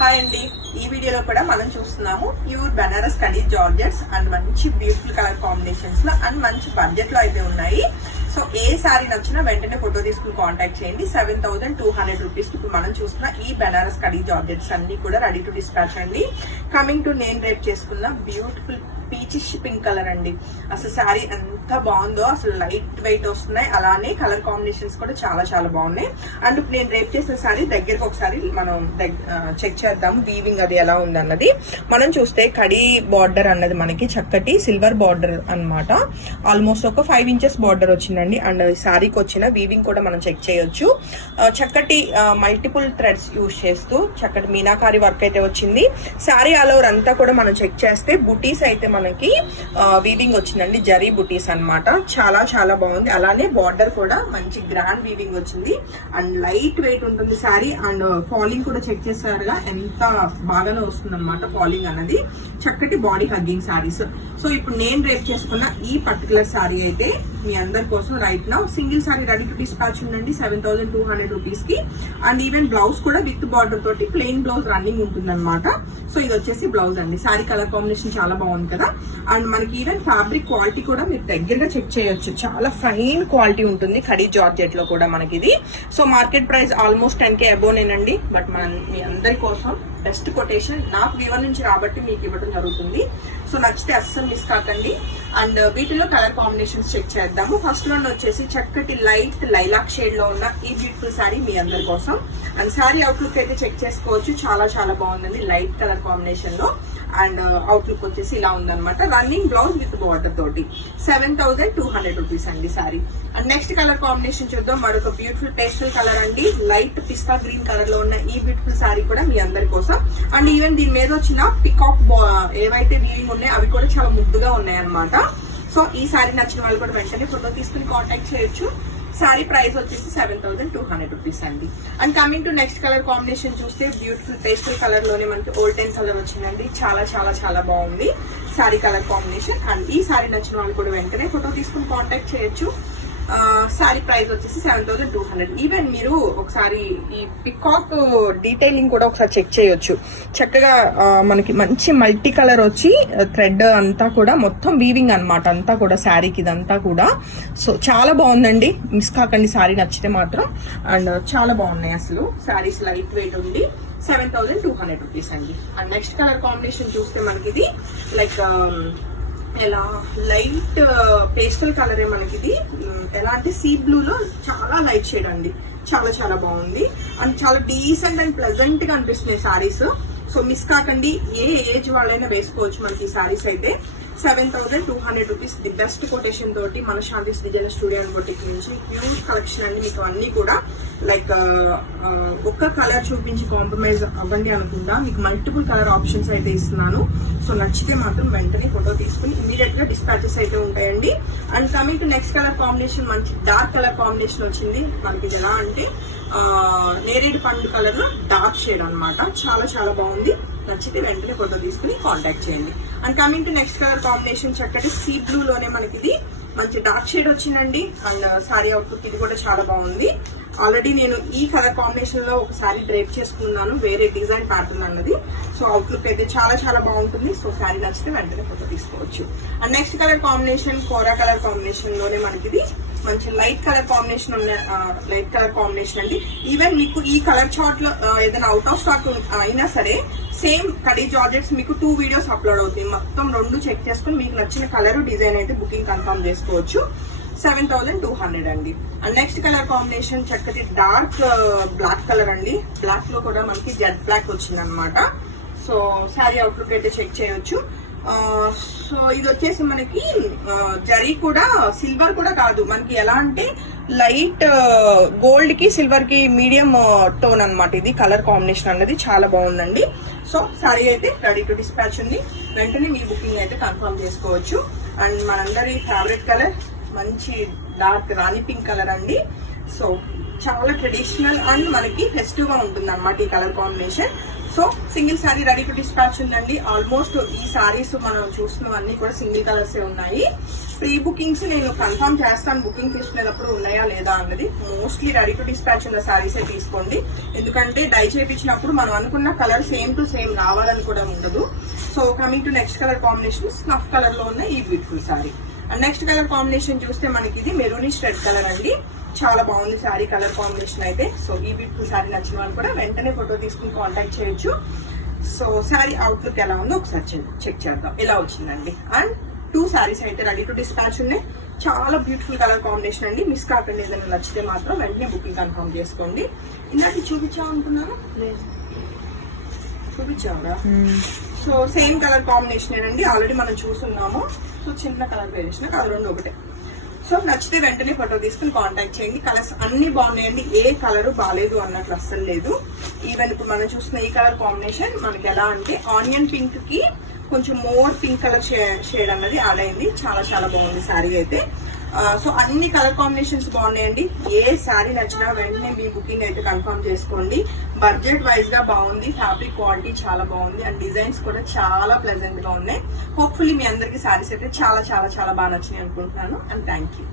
Hi అండి, ఈ వీడియోలో కూడా మనం చూస్తున్నాము pure Banaras khadi georgettes and మంచి బ్యూటిఫుల్ కలర్ కాంబినేషన్స్ లో అండ్ మంచి బడ్జెట్ లో అయితే ఉన్నాయి. సో ఏ సారీ నచ్చినా వెంటనే ఫోటో తీసుకుని కాంటాక్ట్ చేయండి. 7200 రూపీస్ ఇప్పుడు మనం చూస్తున్న ఈ బనారస్ కడీ జార్జెట్స్ అన్ని కూడా రెడీ టు డిస్పాచ్ అండి. కమింగ్ టు నేను రేపు చేసుకున్న బ్యూటిఫుల్ పీచిష్ పింక్ కలర్ అండి. అసలు శారీ ఎంత బాగుందో, అసలు లైట్ వెయిట్ వస్తున్నాయి, అలానే కలర్ కాంబినేషన్స్ కూడా చాలా చాలా బాగున్నాయి. అండ్ ఇప్పుడు నేను రేపు చేసిన శారీ దగ్గరకు ఒకసారి మనం చెక్ చేద్దాము వీవింగ్ అది ఎలా ఉంది అన్నది. మనం చూస్తే కడీ బార్డర్ అన్నది మనకి చక్కటి సిల్వర్ బార్డర్ అన్నమాట. ఆల్మోస్ట్ ఒక 5 ఇంచెస్ బార్డర్ వచ్చిందండి. అండ్ శారీకి వచ్చిన వీవింగ్ కూడా మనం చెక్ చేయొచ్చు. చక్కటి మల్టిపుల్ థ్రెడ్స్ యూజ్ చేస్తూ చక్కటి మీనాకారి వర్క్ అయితే వచ్చింది. శారీ ఆల్ ఓవర్ అంతా కూడా మనం చెక్ చేస్తే బుటీస్ అయితే మనకి వీవింగ్ వచ్చిందండి, జరీ బుటీస్ అన్నమాట. చాలా చాలా బాగుంది. అలానే బార్డర్ కూడా మంచి గ్రాండ్ వీవింగ్ వచ్చింది అండ్ లైట్ వెయిట్ ఉంటుంది శారీ. అండ్ ఫాలింగ్ కూడా చెక్ చేస్తారుగా ఎంత బాగానే వస్తుంది అనమాట ఫాలింగ్ అన్నది. చక్కటి బాడీ హగ్గింగ్ శారీస్. సో ఇప్పుడు నేను రేపు చేసుకున్న ఈ పర్టికులర్ శారీ అయితే మీ అందరి కోసం right now single sari ready to dispatch ఉందండి 7200 రూపీస్ కి. అండ్ ఈవెన్ బ్లౌజ్ కూడా విత్ బార్డర్ తోటి ప్లెయిన్ బ్లౌజ్ రన్నింగ్ ఉంటుంది అనమాట. సో ఇది వచ్చేసి బ్లౌజ్ అండి. శారీ కలర్ కాంబినేషన్ చాలా బాగుంది కదా. అండ్ మనకి ఈవెన్ ఫ్యాబ్రిక్ క్వాలిటీ కూడా మీరు దగ్గరగా చెక్ చేయొచ్చు. చాలా ఫైన్ క్వాలిటీ ఉంటుంది కడీ జార్జెట్ లో కూడా మనకి ఇది. So market price almost 10K అబోనేనండి. బట్ మన మీ అందరి కోసం బెస్ట్ కొటేషన్ నాకు వివర్ నుంచి రాబట్టి మీకు ఇవ్వడం జరుగుతుంది. సో నచ్చితే అస్సలు మిస్ కాకండి. అండ్ వీటిలో కలర్ కాంబినేషన్స్ చెక్ చేద్దాము. ఫస్ట్ వన్ వచ్చేసి చక్కటి లైట్ లైలాక్ షేడ్ లో ఉన్న ఈ బ్యూటిఫుల్ శారీ మీ అందరి కోసం. అండ్ శారీ అవుట్లుక్ అయితే చెక్ చేసుకోవచ్చు. చాలా చాలా బాగుందండి లైట్ కలర్ కాంబినేషన్ లో. అండ్ అవుట్లుక్ వచ్చేసి ఇలా ఉందన్నమాట. రన్నింగ్ బ్లౌజ్ విత్ బార్డర్ తోటి 7200 రూపీస్ అండి sari. And next colour combination చూద్దాం. మరొక బ్యూటిఫుల్ పేస్టల్ కలర్ అండి. లైట్ పిస్తా గ్రీన్ కలర్ లో ఉన్న ఈ బ్యూటిఫుల్ శారీ కూడా మీ అందరి కోసం. అండ్ ఈవెన్ దీని మీద వచ్చిన పికాక్ ఏవైతే వీవింగ్ ఉన్నాయో అవి కూడా చాలా ముద్దుగా ఉన్నాయి అనమాట. సో ఈ శారీ నచ్చిన వాళ్ళు కూడా వెంటనే ఫోటో తీసుకుని కాంటాక్ట్ చేయొచ్చు. శారీ ప్రైస్ వచ్చేసి 7200 రూపీస్ అండి. And coming to next colour combination చూస్తే బ్యూటిఫుల్ పేస్టల్ కలర్ లోనే మనకి ఓల్డెన్ కలర్ వచ్చిందండి. చాలా చాలా చాలా బాగుంది శారీ కలర్ కాంబినేషన్. అండ్ ఈ శారీ నచ్చిన వాళ్ళు కూడా వెంటనే ఫోటో తీసుకుని కాంటాక్ట్ చేయొచ్చు. శారీ ప్రైస్ వచ్చేసి 7200. ఈవెన్ మీరు ఒకసారి ఈ పికాక్ డీటెయిలింగ్ కూడా ఒకసారి చెక్ చేయొచ్చు. చక్కగా మనకి మంచి మల్టీ కలర్ వచ్చి థ్రెడ్ అంతా కూడా మొత్తం వీవింగ్ అనమాట అంతా కూడా శారీకి ఇదంతా కూడా. సో చాలా బాగుందండి, మిస్ కాకండి శారీ నచ్చితే మాత్రం. అండ్ చాలా బాగున్నాయి అసలు శారీస్, లైట్ వెయిట్ ఉంది. 7200 రూపీస్ అండి. అండ్ నెక్స్ట్ కలర్ కాంబినేషన్ చూస్తే మనకి ఇది లైక్ ఎలా లైట్ పేస్టల్ కలరే మనకి ఇది. ఎలా అంటే సీ బ్లూ లో చాలా లైట్ షేడ్ అండి. చాలా చాలా బాగుంది అండ్ చాలా డీసెంట్ అండ్ ప్లెజెంట్ గా అనిపిస్తున్నాయి సారీస్. సో మిస్ కాకండి, ఏ ఏజ్ వాళ్ళైనా వేసుకోవచ్చు మనకి ఈ సారీస్ అయితే. 7200 రూపీస్ ది బెస్ట్ కొటేషన్ తోటి మన శాంతి డిజైనర్ స్టూడియో అండ్ బొటిక్ నుంచి హ్యూజ్ కలెక్షన్ అండి. మీకు అన్ని కూడా లైక్ ఒక్క కలర్ చూపించి కాంప్రమైజ్ అవ్వండి అనుకుంటా. మీకు మల్టిపుల్ కలర్ ఆప్షన్స్ అయితే ఇస్తున్నాను. సో నచ్చితే మాత్రం వెంటనే ఫోటో తీసుకుని ఇమీడియట్ గా డిస్పాచెస్ అయితే ఉంటాయండి. And coming to next colour combination మంచి డార్క్ కలర్ కాంబినేషన్ వచ్చింది మనకి. ఎలా అంటే నేరేడు పండు కలర్ లో డార్క్ షేడ్ అనమాట. చాలా చాలా బాగుంది. నచ్చితే వెంటనే ఫోటో తీసుకుని కాంటాక్ట్ చేయండి. And coming to next colour combination చక్కటి సీ బ్లూ లోనే మనకి ఇది మంచి డార్క్ షేడ్ వచ్చిందండి. అండ్ సారీ అవుట్లుక్ ఇది కూడా చాలా బాగుంది. ఆల్రెడీ నేను ఈ కలర్ కాంబినేషన్ లో ఒక సారీ డ్రైప్ చేసుకున్నాను, వేరే డిజైన్ ప్యాటర్న్ అన్నది. సో అవుట్లుక్ అయితే చాలా చాలా బాగుంటుంది. సో సారీ నచ్చితే వెంటనే ఫోటో తీసుకోవచ్చు. అండ్ నెక్స్ట్ కలర్ కాంబినేషన్ కోరా కలర్ కాంబినేషన్ లోనే మనకి ఇది మంచి లైట్ కలర్ కాంబినేషన్ ఉన్న లైట్ కలర్ కాంబినేషన్ అండి. ఈవెన్ మీకు ఈ కలర్ చార్ట్ లో ఏదైనా అవుట్ ఆఫ్ స్టాక్ అయినా సరే సేమ్ కడీ జార్జెట్స్ మీకు 2 వీడియోస్ అప్లోడ్ అవుతాయి. మొత్తం 2 చెక్ చేసుకుని మీకు నచ్చిన కలర్ డిజైన్ అయితే బుకింగ్ కన్ఫర్మ్ చేసుకోవచ్చు. 7200 అండి. అండ్ నెక్స్ట్ కలర్ కాంబినేషన్ చక్కటి డార్క్ బ్లాక్ కలర్ అండి. బ్లాక్ లో కూడా మనకి జెడ్ బ్లాక్ వచ్చింది అనమాట. సో శారీ అవుట్లుక్ అయితే చెక్ చేయొచ్చు. సో ఇది వచ్చేసి మనకి జరీ కూడా సిల్వర్ కూడా కాదు మనకి. ఎలా అంటే లైట్ గోల్డ్ కి సిల్వర్ కి మీడియం టోన్ అనమాట. ఇది కలర్ కాంబినేషన్ అన్నది చాలా బాగుందండి. సో సారీ అయితే రెడీ టు డిస్పాచ్ ఉంది. వెంటనే మీ బుకింగ్ అయితే కన్ఫర్మ్ చేసుకోవచ్చు. అండ్ మనందరి ఫేవరెట్ కలర్ మంచి డార్క్ రాణి పింక్ కలర్ అండి. సో చాలా ట్రెడిషనల్ అండ్ మనకి ఫెస్టివ్ గా ఉంటుంది అనమాట ఈ colour combination. So single sorry ready to dispatch ఉందండి. ఆల్మోస్ట్ ఈ సారీస్ మనం చూస్తున్నవన్నీ కూడా సింగిల్ కలర్స్ ఉన్నాయి. ప్రీ బుకింగ్స్ నేను కన్ఫర్మ్ చేస్తాను బుకింగ్ తీసుకునేటప్పుడు ఉన్నాయా లేదా అన్నది. మోస్ట్లీ రెడీ టు డిస్పాచ్ ఉన్న సారీసే తీసుకోండి, ఎందుకంటే డై చేయించినప్పుడు మనం అనుకున్న కలర్ సేమ్ టు సేమ్ రావాలని కూడా ఉండదు. So coming to next colour combination, snuff colour లో ఉన్న ఈ beautiful sorry. And next colour combination చూస్తే మనకి ఇది మెరూనిష్ రెడ్ కలర్ అండి. చాలా బాగుంది సారీ కలర్ కాంబినేషన్ అయితే. సో ఈ బ్యూటిఫుల్ సారీ నచ్చిన వాళ్ళు కూడా వెంటనే ఫోటో తీసుకుని కాంటాక్ట్ చేయొచ్చు. సో సారీ అవుట్లుక్ ఎలా ఉందో ఒకసారి చెక్ చేద్దాం ఎలా వచ్చిందండి. అండ్ 2 సారీస్ అయితే రెడీ టు డిస్పాచ్ ఉన్నాయి. చాలా బ్యూటిఫుల్ కలర్ కాంబినేషన్ అండి. మిస్ కాకండి, ఏదైనా నచ్చితే మాత్రం వెంటనే బుకింగ్ కన్ఫర్మ్ చేసుకోండి. ఇందాక చూపించా అనుకున్నాను, చూపించావురా? సో సేమ్ కలర్ కాంబినేషన్ అండి, ఆల్రెడీ మనం చూస్తున్నాము. సో చిన్న కలర్ వేరియేషన్, కలర్ రెండు ఒకటే. సో నచ్చితే వెంటనే ఫోటో తీసుకుని కాంటాక్ట్ చేయండి. కలర్స్ అన్ని బాగున్నాయండి, ఏ కలర్ బాగాలేదు అన్నట్లు అస్సలు లేదు. ఈవెన్ ఇప్పుడు మనం చూస్తున్న ఈ కలర్ కాంబినేషన్ మనకి ఎలా అంటే ఆనియన్ పింక్ కి కొంచెం మోర్ పింక్ కలర్ షేడ్ అన్నది యాడ్ అయింది. చాలా చాలా బాగుంది శారీ అయితే. సో అన్ని కలర్ కాంబినేషన్స్ బాగున్నాయండి. ఏ శారీ నచ్చినా వెంటనే మీ బుకింగ్ అయితే కన్ఫర్మ్ చేసుకోండి. బడ్జెట్ వైజ్ గా బాగుంది, ఫ్యాబ్రిక్ క్వాలిటీ చాలా బాగుంది, అండ్ డిజైన్స్ కూడా చాలా ప్లెజెంట్ గా ఉన్నాయి. హోప్ఫుల్లీ మీ అందరికి శారీస్ అయితే చాలా చాలా చాలా బాగా నచ్చినాయి అనుకుంటున్నాను. And thank you.